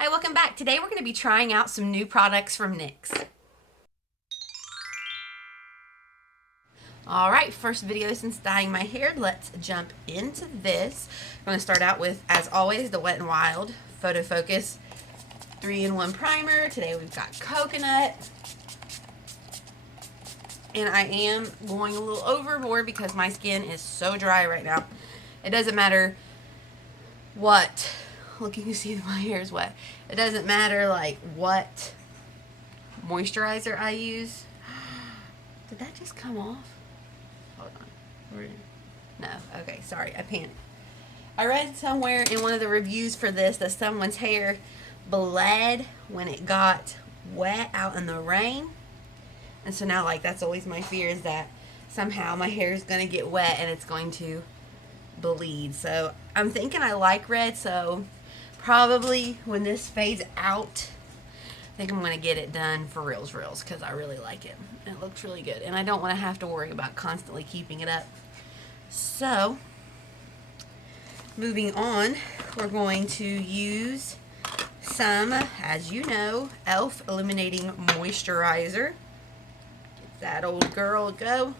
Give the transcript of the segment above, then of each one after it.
Hi, welcome back. Today we're going to be trying out some new products from NYX. Alright, first video since dyeing my hair. Let's jump into this. I'm going to start out with, as always, the Wet n Wild Photofocus 3-in-1 primer. Today we've got coconut. And I am going a little overboard because my skin is so dry right now. It doesn't matter what. Look, you can see my hair is wet. It doesn't matter like what moisturizer I use. Did that just come off? Hold on. No. Okay, sorry. I panicked. I read somewhere in one of the reviews for this that someone's hair bled when it got wet out in the rain. And so now, like, that's always my fear, is that somehow my hair is going to get wet and it's going to bleed. So I'm thinking I like red, so probably when this fades out, I think I'm going to get it done for reals, because I really like it. It looks really good, and I don't want to have to worry about constantly keeping it up. So, moving on, we're going to use some, as you know, e.l.f. Illuminating Moisturizer. Get that old girl go.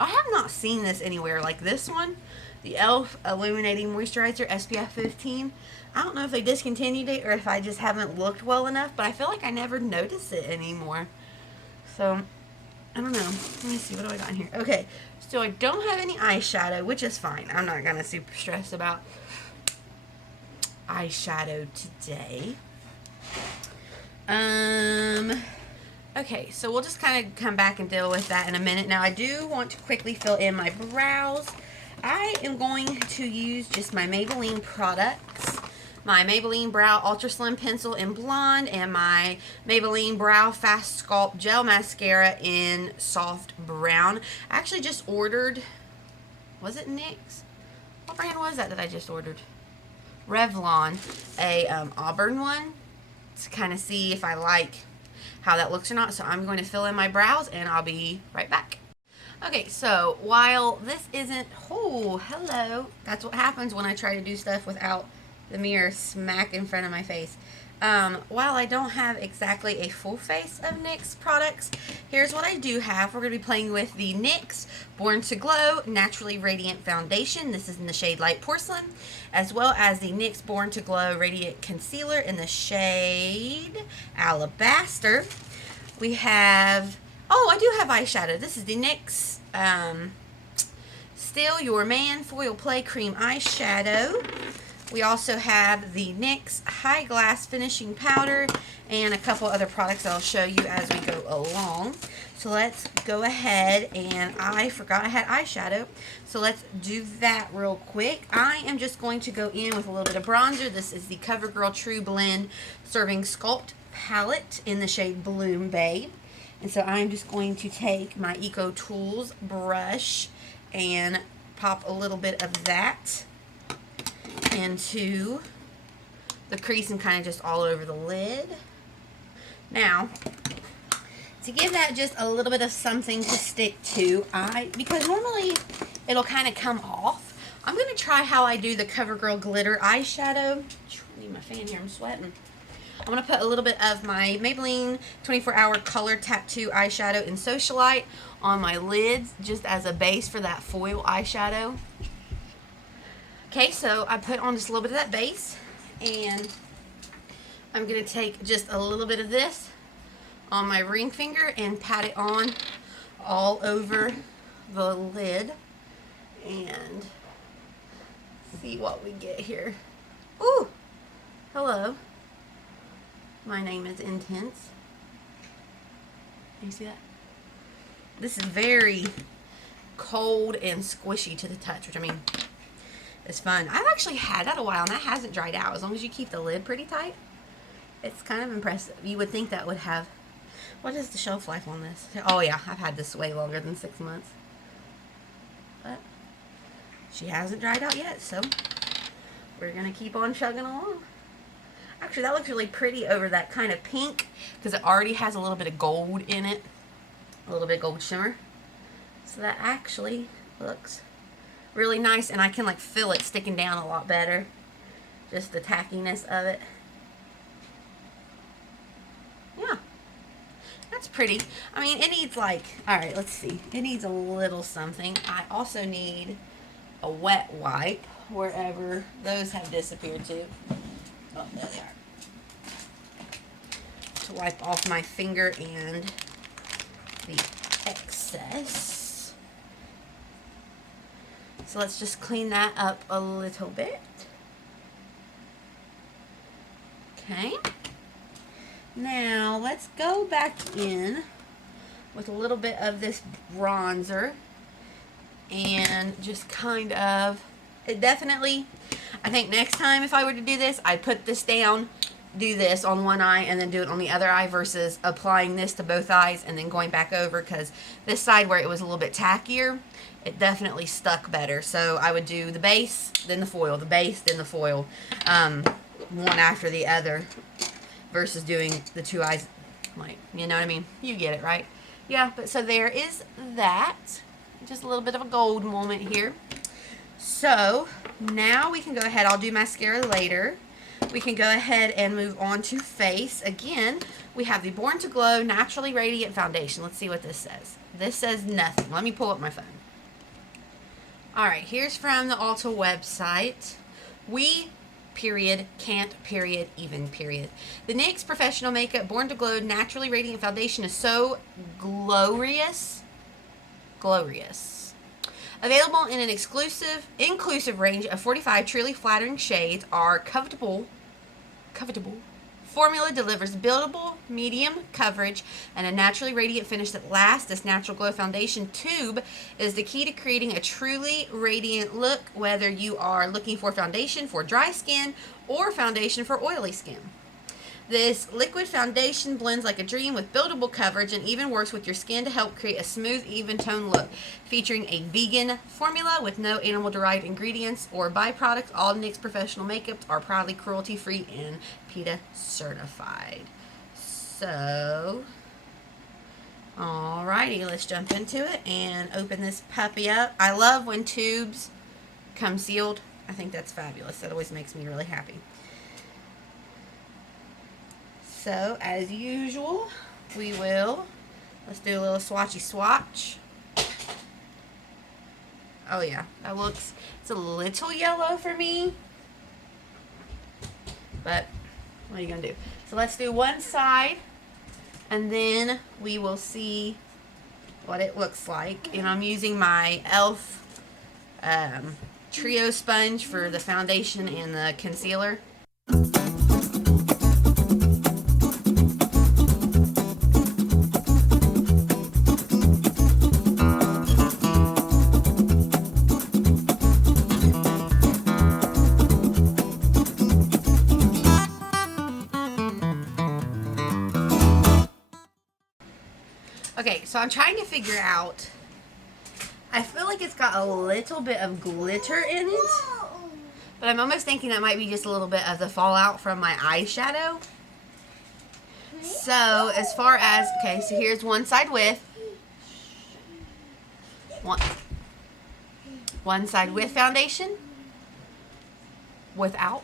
I have not seen this anywhere, like this one. The e.l.f. Illuminating Moisturizer SPF 15. I don't know if they discontinued it or if I just haven't looked well enough, but I feel like I never notice it anymore. So, I don't know. Let me see, what do I got in here? Okay, so I don't have any eyeshadow, which is fine. I'm not going to super stress about eyeshadow today. Okay, so we'll just kind of come back and deal with that in a minute. Now, I do want to quickly fill in my brows. I am going to use just my Maybelline products. My Maybelline Brow Ultra Slim Pencil in Blonde and my Maybelline Brow Fast Sculpt Gel Mascara in Soft Brown. I actually just ordered, was it NYX? What brand was that I just ordered? Revlon, a Auburn one, to kind of see if I like how that looks or not. So I'm going to fill in my brows and I'll be right back. Okay, so while this isn't, oh, hello. That's what happens when I try to do stuff without the mirror smack in front of my face. While I don't have exactly a full face of NYX products, here's what I do have. We're going to be playing with the NYX Born to Glow Naturally Radiant Foundation. This is in the shade Light Porcelain, as well as the NYX Born to Glow Radiant Concealer in the shade Alabaster. We have, oh, I do have eyeshadow. This is the NYX Still Your Man Foil Play Cream Eyeshadow. We also have the NYX High Glass Finishing Powder and a couple other products that I'll show you as we go along. So let's go ahead, and I forgot I had eyeshadow, so let's do that real quick. I am just going to go in with a little bit of bronzer. This is the CoverGirl Trublend Serving Sculpt Palette in the shade Bloom Babe. And so I'm just going to take my Eco Tools brush and pop a little bit of that into the crease and kind of just all over the lid. Now, to give that just a little bit of something to stick to, because normally it'll kind of come off, I'm going to try how I do the CoverGirl Glitter Eyeshadow. I need my fan here, I'm sweating. I'm going to put a little bit of my Maybelline 24-Hour Color Tattoo Eyeshadow in Socialite on my lids, just as a base for that foil eyeshadow. Okay, so I put on just a little bit of that base, and I'm going to take just a little bit of this on my ring finger and pat it on all over the lid and see what we get here. Ooh, hello. My name is Intense. Can you see that? This is very cold and squishy to the touch, which, I mean, it's fun. I've actually had that a while, and that hasn't dried out. As long as you keep the lid pretty tight, it's kind of impressive. You would think that would have, what is the shelf life on this? Oh yeah, I've had this way longer than 6 months. But she hasn't dried out yet, so we're going to keep on chugging along. Actually, that looks really pretty over that kind of pink, because it already has a little bit of gold in it. A little bit of gold shimmer. So that actually looks really nice, and I can like feel it sticking down a lot better. Just the tackiness of it. That's pretty. I mean, it needs like, all right, let's see. It needs a little something. I also need a wet wipe wherever those have disappeared to. Oh, there they are. To wipe off my finger and the excess. So let's just clean that up a little bit. Okay. Now let's go back in with a little bit of this bronzer and just kind of, it definitely, I think next time if I were to do this, I'd put this down, do this on one eye and then do it on the other eye versus applying this to both eyes and then going back over, because this side where it was a little bit tackier, it definitely stuck better. So I would do the base, then the foil, the base, then the foil, one after the other versus doing the two eyes, like, you know what I mean? You get it, right? Yeah, but so there is that. Just a little bit of a gold moment here. So now we can go ahead. I'll do mascara later. We can go ahead and move on to face. Again, we have the Born to Glow Naturally Radiant Foundation. Let's see what this says. This says nothing. Let me pull up my phone. All right, here's from the Ulta website. We period, can't, period, even, period. The NYX Professional Makeup Born to Glow Naturally Radiant Foundation is so glorious. Glorious. Available in an inclusive range of 45 truly flattering shades, our covetable formula delivers buildable, medium coverage, and a naturally radiant finish that lasts. This Natural Glow Foundation tube is the key to creating a truly radiant look, whether you are looking for foundation for dry skin or foundation for oily skin. This liquid foundation blends like a dream with buildable coverage and even works with your skin to help create a smooth, even tone look. Featuring a vegan formula with no animal-derived ingredients or byproducts, all NYX professional makeups are proudly cruelty-free and PETA certified. So, alrighty, let's jump into it and open this puppy up. I love when tubes come sealed. I think that's fabulous. That always makes me really happy. So, as usual, let's do a little swatchy swatch. Oh yeah, it's a little yellow for me. But, what are you going to do? So let's do one side, and then we will see what it looks like. And I'm using my e.l.f. Trio sponge for the foundation and the concealer. Okay, so I'm trying to figure out, I feel like it's got a little bit of glitter in it, but I'm almost thinking that might be just a little bit of the fallout from my eyeshadow. So, as far as, okay, so here's one side with, one side with foundation, without.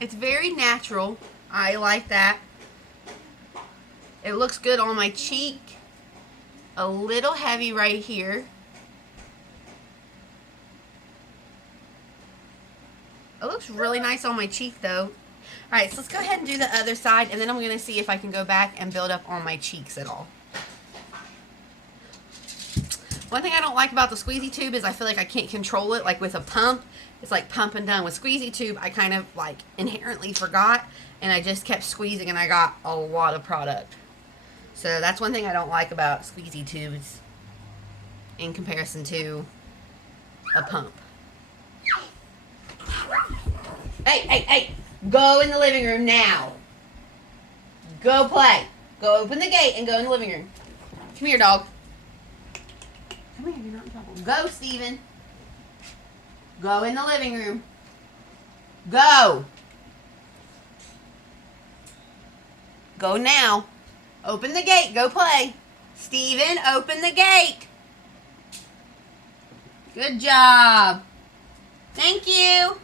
It's very natural. I like that. It looks good on my cheek. A little heavy right here. It looks really nice on my cheek though. Alright, so let's go ahead and do the other side, and then I'm going to see if I can go back and build up on my cheeks at all. One thing I don't like about the squeezy tube is I feel like I can't control it. Like with a pump, it's like pump and done. With squeezy tube, I kind of like inherently forgot, and I just kept squeezing and I got a lot of product. So that's one thing I don't like about squeezy tubes in comparison to a pump. Hey, go in the living room now. Go play. Go open the gate and go in the living room. Come here, dog. Come here, you're not in trouble. Go, Steven. Go in the living room. Go. Go now. Open the gate. Go play. Steven, open the gate. Good job. Thank you.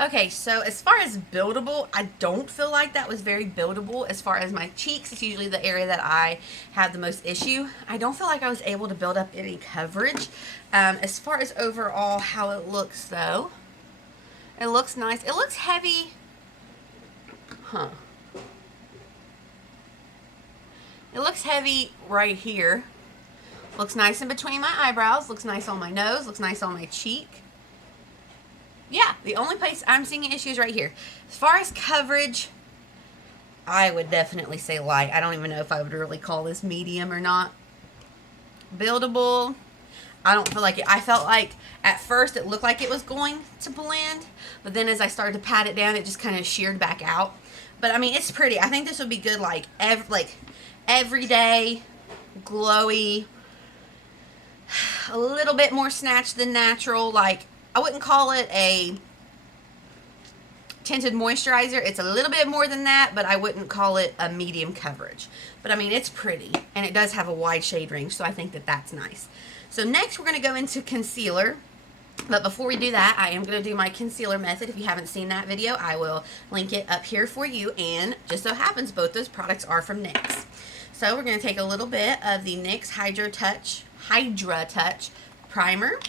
Okay, so as far as buildable, I don't feel like that was very buildable. As far as my cheeks, it's usually the area that I have the most issue. I don't feel like I was able to build up any coverage. As far as overall how it looks though, it looks nice. It looks heavy. Huh. It looks heavy right here. Looks nice in between my eyebrows. Looks nice on my nose. Looks nice on my cheek. Yeah, the only place I'm seeing issues right here. As far as coverage, I would definitely say light. I don't even know if I would really call this medium or not. Buildable, I don't feel like it. I felt like at first it looked like it was going to blend, but then as I started to pat it down, it just kind of sheared back out. But I mean, it's pretty. I think this would be good like everyday, glowy, a little bit more snatched than natural. Like, I wouldn't call it a tinted moisturizer. It's a little bit more than that, but I wouldn't call it a medium coverage. But I mean, it's pretty, and it does have a wide shade range, so I think that that's nice. So next we're going to go into concealer. But before we do that, I am going to do my concealer method. If you haven't seen that video, I will link it up here for you. And just so happens, both those products are from NYX. So we're going to take a little bit of the NYX hydratouch primer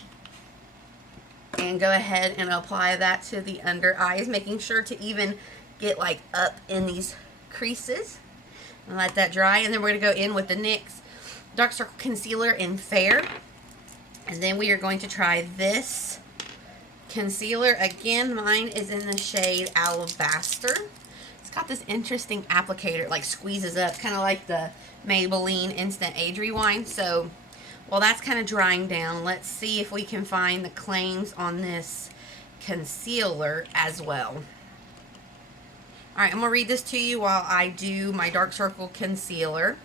and go ahead and apply that to the under eyes, making sure to even get like up in these creases and let that dry. And then we're going to go in with the NYX Dark Circle Concealer in Fair. And then we are going to try this concealer. Again, mine is in the shade Alabaster. It's got this interesting applicator. It like squeezes up, kind of like the Maybelline Instant Age Rewind. So while that's kind of drying down, let's see if we can find the claims on this concealer as well. Alright, I'm going to read this to you while I do my Dark Circle Concealer.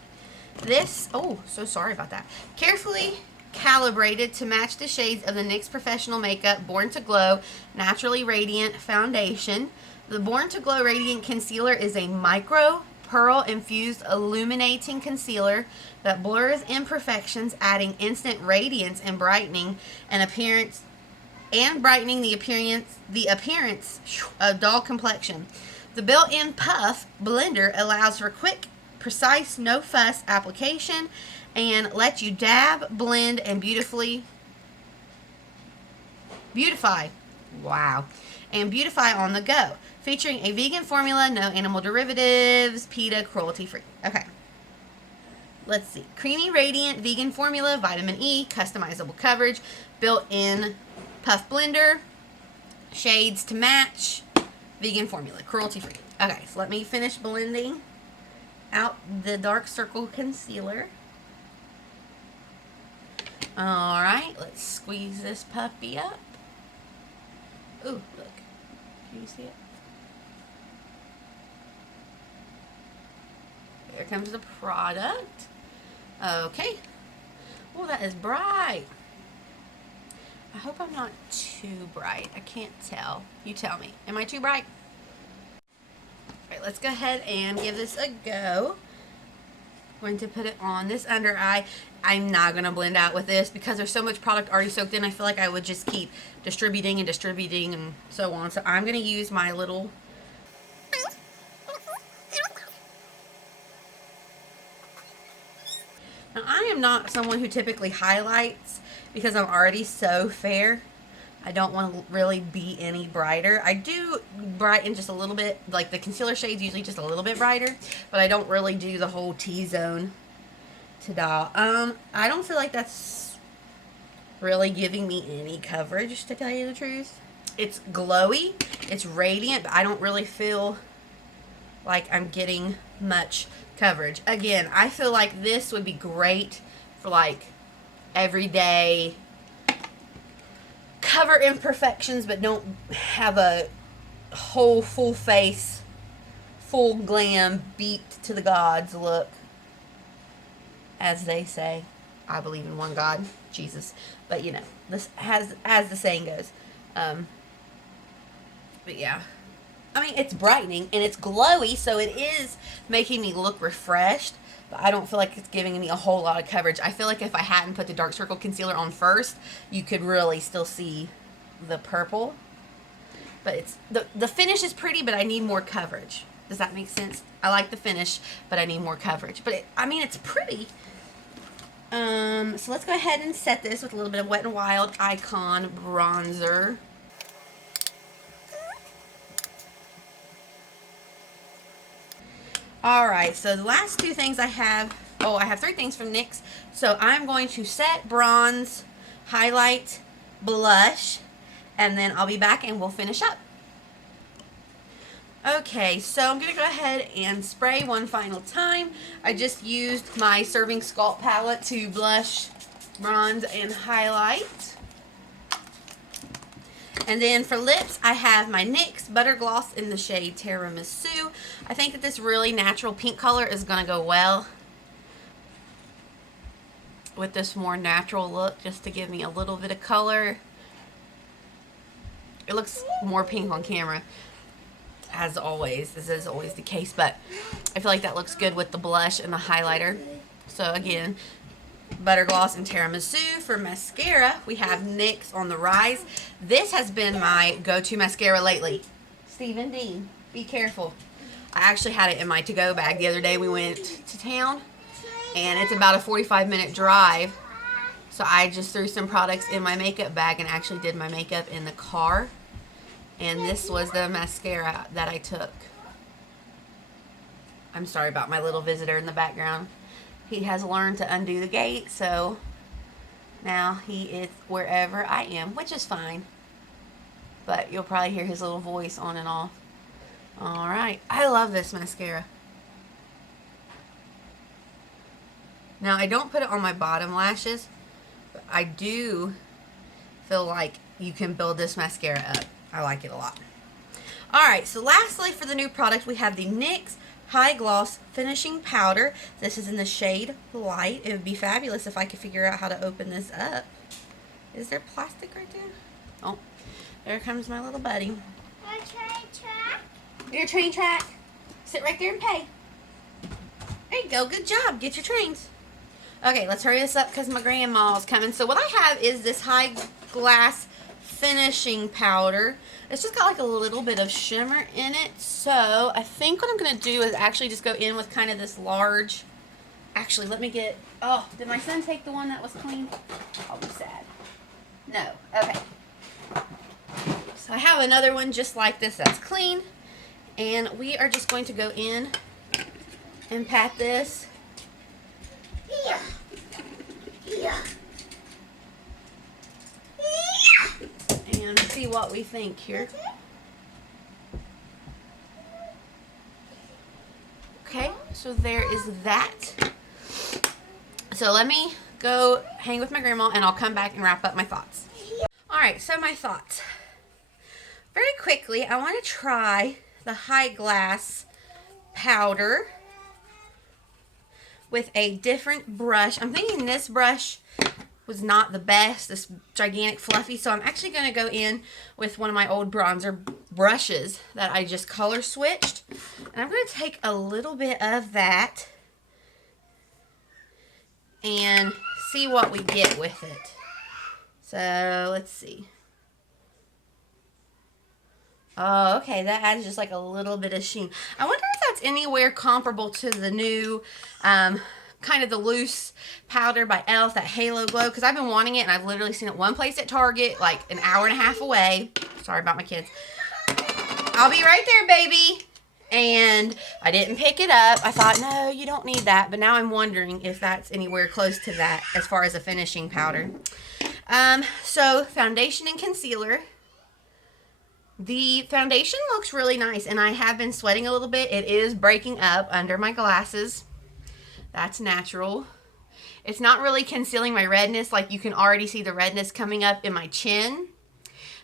This, oh, so sorry about that. Carefully calibrated to match the shades of the NYX Professional Makeup Born to Glow Naturally Radiant Foundation. The Born to Glow Radiant Concealer is a micro pearl infused illuminating concealer that blurs imperfections, adding instant radiance and brightening the appearance of dull complexion. The built-in puff blender allows for quick, precise, no fuss application and lets you dab, blend, and beautify. Wow. And beautify on the go. Featuring a vegan formula, no animal derivatives, PETA, cruelty-free. Okay. Let's see. Creamy, radiant, vegan formula, vitamin E, customizable coverage, built-in puff blender, shades to match, vegan formula, cruelty-free. Okay, so let me finish blending out the Dark Circle Concealer. Alright, let's squeeze this puppy up. Ooh, look. Can you see it? Here comes the product. Okay. Oh, that is bright. I hope I'm not too bright. I can't tell. You tell me. Am I too bright? Alright, let's go ahead and give this a go. I'm going to put it on this under eye. I'm not going to blend out with this because there's so much product already soaked in. I feel like I would just keep distributing and so on. So I'm going to use my little... Now, I am not someone who typically highlights because I'm already so fair. I don't want to really be any brighter. I do brighten just a little bit. Like the concealer shade's usually just a little bit brighter, but I don't really do the whole T-zone. Ta-da. I don't feel like that's really giving me any coverage, to tell you the truth. It's glowy, it's radiant, but I don't really feel like I'm getting much coverage. Again, I feel like this would be great for like everyday cover imperfections, but don't have a whole full face, full glam, beat to the gods look. As they say, I believe in one God, Jesus. But you know, this as the saying goes. But yeah, I mean, it's brightening and it's glowy, so it is making me look refreshed. But I don't feel like it's giving me a whole lot of coverage. I feel like if I hadn't put the Dark Circle Concealer on first, you could really still see the purple. But it's the finish is pretty, but I need more coverage. Does that make sense? I like the finish, but I need more coverage. But I mean, it's pretty. So let's go ahead and set this with a little bit of Wet n Wild Icon bronzer. Alright, so the last two things I have, I have 3 things from NYX. So I'm going to set, bronze, highlight, blush, and then I'll be back and we'll finish up. Okay, so I'm going to go ahead and spray one final time. I just used my Serving Sculpt palette to blush, bronze, and highlight. And then for lips, I have my NYX Butter Gloss in the shade Tiramisu. I think that this really natural pink color is going to go well with this more natural look, just to give me a little bit of color. It looks more pink on camera, as always. This is always the case, but I feel like that looks good with the blush and the highlighter. So again, Butter Gloss and Tiramisu. For mascara, we have NYX on the Rise. This has been my go-to mascara lately. Stephen Dean, be careful. I actually had it in my to-go bag the other day. We went to town, and it's about a 45-minute drive. So I just threw some products in my makeup bag and actually did my makeup in the car. And this was the mascara that I took. I'm sorry about my little visitor in the background. He has learned to undo the gate, so now he is wherever I am, which is fine. But you'll probably hear his little voice on and off. Alright, I love this mascara. Now, I don't put it on my bottom lashes, but I do feel like you can build this mascara up. I like it a lot. Alright, so lastly for the new product, we have the NYX High Gloss Finishing Powder. This is in the shade Light. It would be fabulous if I could figure out how to open this up. Is there plastic right there? Oh, there comes my little buddy. Your train track. Your train track. Sit right there and pay. There you go. Good job. Get your trains. Okay, let's hurry this up because my grandma's coming. So what I have is this High Glass Finishing Powder. It's just got like a little bit of shimmer in it. So I think what I'm going to do is actually just go in with kind of this large. Actually, let me get. Oh, did my son take the one that was clean? I'll be sad. No. Okay. So I have another one just like this that's clean. And we are just going to go in and pat this. Yeah. Yeah. And see what we think here. Okay, so there is that. So let me go hang with my grandma and I'll come back and wrap up my thoughts. Alright, so my thoughts. Very quickly, I want to try the High Glass powder with a different brush. I'm thinking this brush was not the best, this gigantic fluffy, so I'm actually going to go in with one of my old bronzer brushes that I just color switched, and I'm going to take a little bit of that and see what we get with it. So let's see. Oh, okay, that adds just like a little bit of sheen. I wonder if that's anywhere comparable to the new kind of the loose powder by e.l.f., that Halo Glow, because I've been wanting it and I've literally seen it one place at Target, like an hour and a half away. Sorry about my kids. I'll be right there, baby. And I didn't pick it up. I thought, no, you don't need that. But now I'm wondering if that's anywhere close to that as far as a finishing powder. So foundation and concealer. The foundation looks really nice, and I have been sweating a little bit. It is breaking up under my glasses. That's natural. It's not really concealing my redness. Like, you can already see the redness coming up in my chin.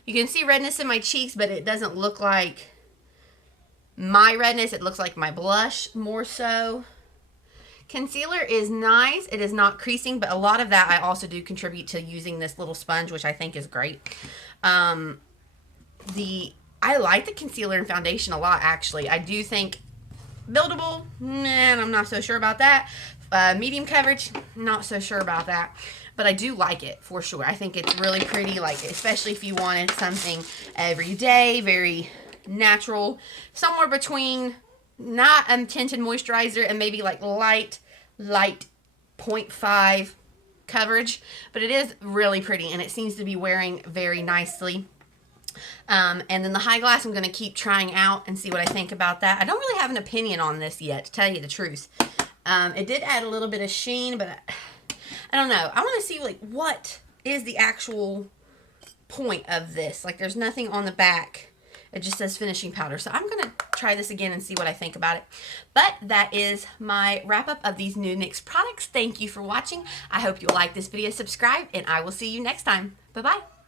You can see redness in my cheeks, but it doesn't look like my redness. It looks like my blush more so. Concealer is nice. It is not creasing, but a lot of that I also do contribute to using this little sponge, which I think is great. I like the concealer and foundation a lot, actually. I do think buildable, and I'm not so sure about that. Medium coverage, not so sure about that. but I do like it for sure. I think it's really pretty, like especially if you wanted something every day, very natural, somewhere between not a tinted moisturizer and maybe like light 0.5 coverage, but it is really pretty and it seems to be wearing very nicely. And then the high glass I'm going to keep trying out and see what I think about that. I don't really have an opinion on this yet, to tell you the truth. It did add a little bit of sheen, but I don't know. I want to see like what is the actual point of this. Like there's nothing on the back. It just says finishing powder. So I'm going to try this again and see what I think about it. But that is my wrap up of these new NYX products. Thank you for watching. I hope you'll like this video, subscribe, and I will see you next time. Bye-bye.